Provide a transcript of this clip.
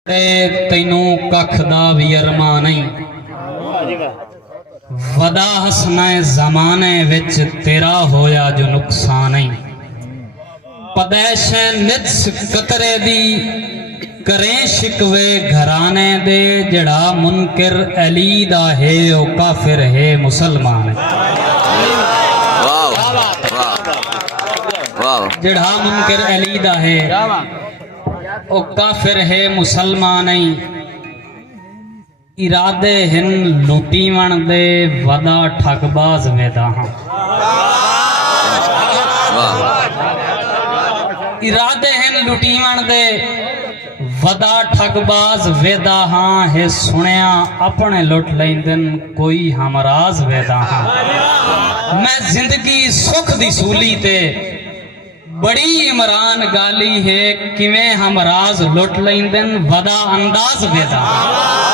तैनू कख दा भी अरमा नहीं वदा हसना जमाने विच तेरा होया जो नुकसान नहीं पदैश निज कतरे दी करें शिकवे घराने दे जड़ा मुनकिर अली दा है ओ काफिर है मुसलमान जड़ा मुनकिर अली दा है ओ काफिर है मुसलमान इरादे हिन लुटीवण दे वदा ठगबाज वेदा हां इरादे हिन लुटीवण दे वदा ठगबाज वेदा हां है सुनिया अपने लुट लैंदन कोई हमराज वेदा हां मैं जिंदगी सुख दी सूली ते बड़ी इमरान गाली है किवें हमराज लुट लैंदन वदा अंदाज वेदा